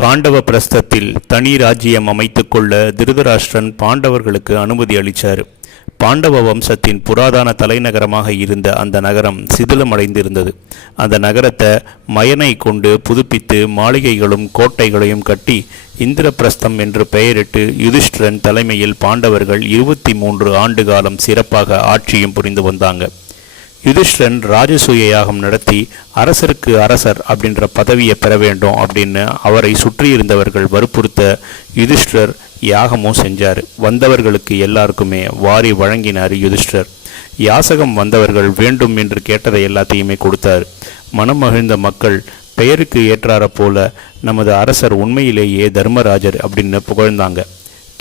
காண்டவ பிரஸ்தத்தில் தனி ராஜ்யம் அமைத்துக்கொள்ள திருதராஷ்டிரன் பாண்டவர்களுக்கு அனுமதி அளித்தார் பாண்டவ வம்சத்தின் புராதன தலைநகரமாக இருந்த அந்த நகரம் சிதிலமடைந்திருந்தது. அந்த நகரத்தை மயனை கொண்டு புதுப்பித்து மாளிகைகளும் கோட்டைகளையும் கட்டி இந்திரபிரஸ்தம் என்று பெயரிட்டு யுதிஷ்டிரன் தலைமையில் பாண்டவர்கள் இருபத்தி மூன்று ஆண்டு காலம் சிறப்பாக ஆட்சியும் புரிந்து வந்தாங்க. யுதிஷ்டிரன் ராஜசூய யாகம் நடத்தி அரசருக்கு அரசர் அப்படின்ற பதவியை பெற வேண்டும் அப்படின்னு அவரை சுற்றியிருந்தவர்கள் வற்புறுத்த யுதிஷ்டர் யாகமும் செஞ்சார். வந்தவர்களுக்கு எல்லாருக்குமே வாரி வழங்கினார் யுதிஷ்டர் யாசகம் வந்தவர்கள் வேண்டும் என்று கேட்டதை எல்லாத்தையுமே கொடுத்தார். மனம் மகிழ்ந்த மக்கள் பெயருக்கு ஏற்றார போல நமது அரசர் உண்மையிலேயே தர்மராஜர் அப்படின்னு புகழ்ந்தாங்க.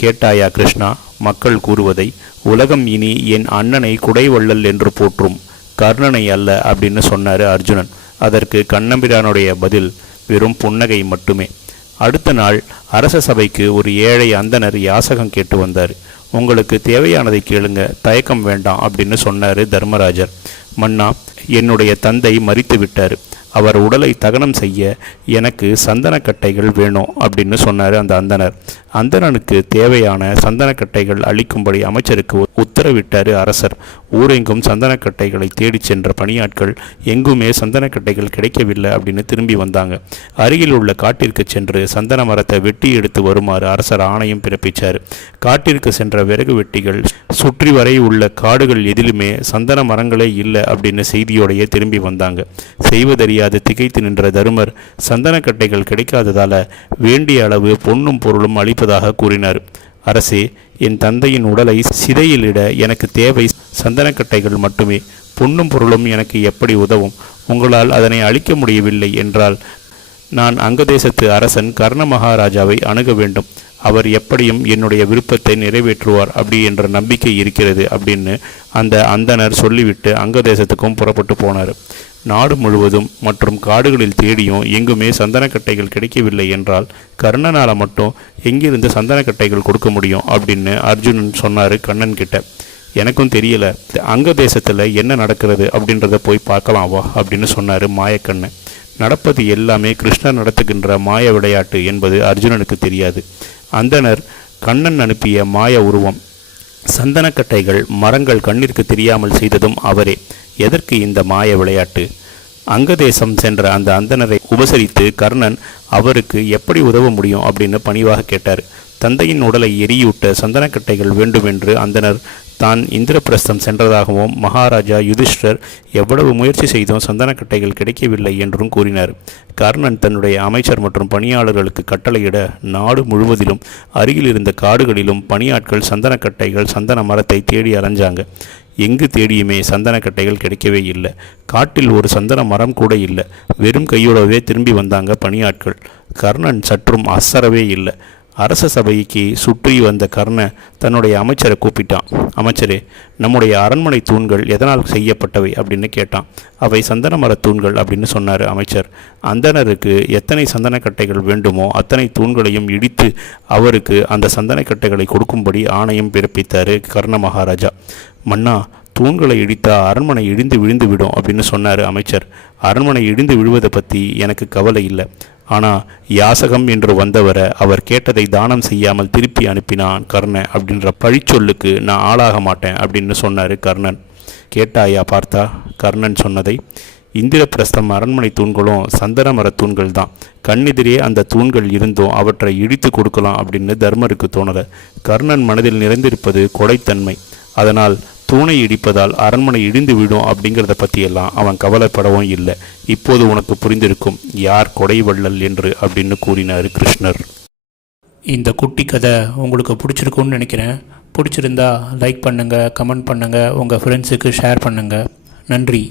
கேட்டாயா கிருஷ்ணா மக்கள் கூறுவதை உலகம் இனி என் அண்ணனை குடைவள்ளல் என்று போற்றும். கர்ணனை அல்ல அப்படின்னு சொன்னார் அர்ஜுனன். அதற்கு கண்ணம்பிரானுடைய பதில் வெறும் புன்னகை மட்டுமே. அடுத்த நாள் அரச சபைக்கு ஒரு ஏழை அந்தனர் யாசகம் கேட்டு வந்தார். உங்களுக்கு தேவையானதை கேளுங்க தயக்கம் வேண்டாம் அப்படின்னு சொன்னார் தர்மராஜர். மன்னா என்னுடைய தந்தை மறித்து விட்டார். அவர் உடலை தகனம் செய்ய எனக்கு சந்தனக்கட்டைகள் வேணும் அப்படின்னு சொன்னார் அந்த அந்தனர். அந்தணனுக்கு தேவையான சந்தனக்கட்டைகள் அளிக்கும்படி அமைச்சருக்கு உத்தரவிட்டார் அரசர். ஊரெங்கும் சந்தனக்கட்டைகளை தேடிச் சென்ற பணியாட்கள் எங்குமே சந்தனக்கட்டைகள் கிடைக்கவில்லை அப்படின்னு திரும்பி வந்தாங்க. அருகில் உள்ள காட்டிற்கு சென்று சந்தன மரத்தை வெட்டி எடுத்து வருமாறு அரசர் ஆணையம் பிறப்பித்தார் காட்டிற்கு சென்ற விறகு வெட்டிகள் சுற்றி வரை உள்ள காடுகள் எதிலுமே சந்தன மரங்களே இல்லை அப்படின்னு செய்தியோடைய திரும்பி வந்தாங்க. செய்வதறியாது திகைத்து நின்ற தருமர் சந்தனக்கட்டைகள் கிடைக்காததால வேண்டிய அளவு பொன்னும் பொருளும் இருப்பதாக கூறினார். அரசே என் தந்தையின் உடலை சிதையிலிட எனக்கு தேவை. சந்தனக்கட்டைகள் மட்டுமே. பொன்னும் பொருளும் எனக்கு எப்படி உதவும்? உங்களால் அதனை அழிக்க முடியவில்லை என்றால் நான் அங்கதேசத்து அரசன் கர்ண மகாராஜாவை அணுக வேண்டும். அவர் எப்படியும் என்னுடைய விருப்பத்தை நிறைவேற்றுவார் அப்படி என்ற நம்பிக்கை இருக்கிறது அப்படின்னு அந்த அந்தனர் சொல்லிவிட்டு அங்கதேசத்துக்கும் புறப்பட்டு போனார். நாடு முழுவதும் மற்றும் காடுகளில் தேடியும் எங்குமே சந்தனக்கட்டைகள் கிடைக்கவில்லை என்றால் கர்ணனால் மட்டும் எங்கிருந்து சந்தனக்கட்டைகள் கொடுக்க முடியும் அப்படின்னு அர்ஜுனன் சொன்னார் கண்ணன் கிட்ட. எனக்கும் தெரியல அங்க தேசத்தில் என்ன நடக்கிறது அப்படின்றத போய் பார்க்கலாம் வா அப்படின்னு சொன்னார் மாயக்கண்ணன். நடப்பது எல்லாமே கிருஷ்ணர் நடத்துகின்ற மாய விளையாட்டு என்பது அர்ஜுனனுக்கு தெரியாது. அந்தனர் கண்ணன் அனுப்பிய மாய உருவம் சந்தனக்கட்டைகள் மரங்கள் கண்ணிற்கு தெரியாமல் செய்ததும் அவரே. எதற்கு இந்த மாய விளையாட்டு? அங்கதேசம் சென்ற அந்த அந்தனரை உபசரித்து கர்ணன் அவருக்கு எப்படி உதவ முடியும் அப்படின்னு பணிவாக கேட்டார். தந்தையின் உடலை எரியூட்ட சந்தனக்கட்டைகள் வேண்டுமென்று அந்தனர் தான் இந்திரபிரஸ்தம் சென்றதாகவும் மகாராஜா யுதிஷ்டர் எவ்வளவு முயற்சி செய்தும் சந்தனக்கட்டைகள் கிடைக்கவில்லை என்றும் கூறினார். கர்ணன் தன்னுடைய அமைச்சர் மற்றும் பணியாளர்களுக்கு கட்டளையிட நாடு முழுவதிலும் அருகில் இருந்த காடுகளிலும் பணியாட்கள் சந்தனக்கட்டைகள் சந்தன மரத்தை தேடி அலைஞ்சாங்க. எங்கு தேடியுமே சந்தனக்கட்டைகள் கிடைக்கவே இல்லை. காட்டில் ஒரு சந்தன மரம் கூட இல்லை. வெறும் கையோடவே திரும்பி வந்தாங்க பணியாட்கள். கர்ணன் சற்றும் அசரவே இல்லை. அரச சபைக்கு சுற்றி வந்த கர்ண தன்னுடைய அமைச்சரை கூப்பிட்டான். அமைச்சரே நம்முடைய அரண்மனை தூண்கள் எதனால் செய்யப்பட்டவை? அப்படின்னு கேட்டான். அவை சந்தன மர தூண்கள் அப்படின்னு சொன்னார் அமைச்சர். அந்தனருக்கு எத்தனை சந்தனக்கட்டைகள் வேண்டுமோ அத்தனை தூண்களையும் இடித்து அவருக்கு அந்த சந்தனக்கட்டைகளை கொடுக்கும்படி ஆணையம் பிறப்பித்தார் கர்ண மகாராஜா. மன்னா தூண்களை இடித்தா அரண்மனை இடிந்து விழுந்து விடும் அப்படின்னு சொன்னார் அமைச்சர். அரண்மனை இடிந்து விழுவதை பற்றி எனக்கு கவலை இல்லை. ஆனால் யாசகம் என்று வந்தவரை அவர் கேட்டதை தானம் செய்யாமல் திருப்பி அனுப்பினான் கர்ணன் அப்படின்ற பழிச்சொல்லுக்கு நான் ஆளாக மாட்டேன் அப்படின்னு சொன்னார் கர்ணன். கேட்டாயா பார்த்தா? கர்ணன் சொன்னதை இந்திரபிரஸ்தம் அரண்மனை தூண்களும் சந்தன மர தூண்கள் தான். கண்ணெதிரே அந்த தூண்கள் இருந்தும் அவற்றை இடித்து கொடுக்கலாம் அப்படின்னு தர்மருக்கு தோணலை. கர்ணன் மனதில் நிறைந்திருப்பது கொடைத்தன்மை. அதனால் தூணை இடிப்பதால் அரண்மனை இடிந்து விடும் அப்படிங்கிறத பற்றியெல்லாம் அவன் கவலைப்படவும் இல்லை. இப்போது உனக்கு புரிந்திருக்கும் யார் கொடை வள்ளல் என்று அப்படின்னு கூறினார் கிருஷ்ணர். இந்த குட்டி கதை உங்களுக்கு பிடிச்சிருக்கும்னு நினைக்கிறேன். பிடிச்சிருந்தா லைக் பண்ணுங்கள் கமெண்ட் பண்ணுங்கள் உங்கள் ஃப்ரெண்ட்ஸுக்கு ஷேர் பண்ணுங்கள் நன்றி.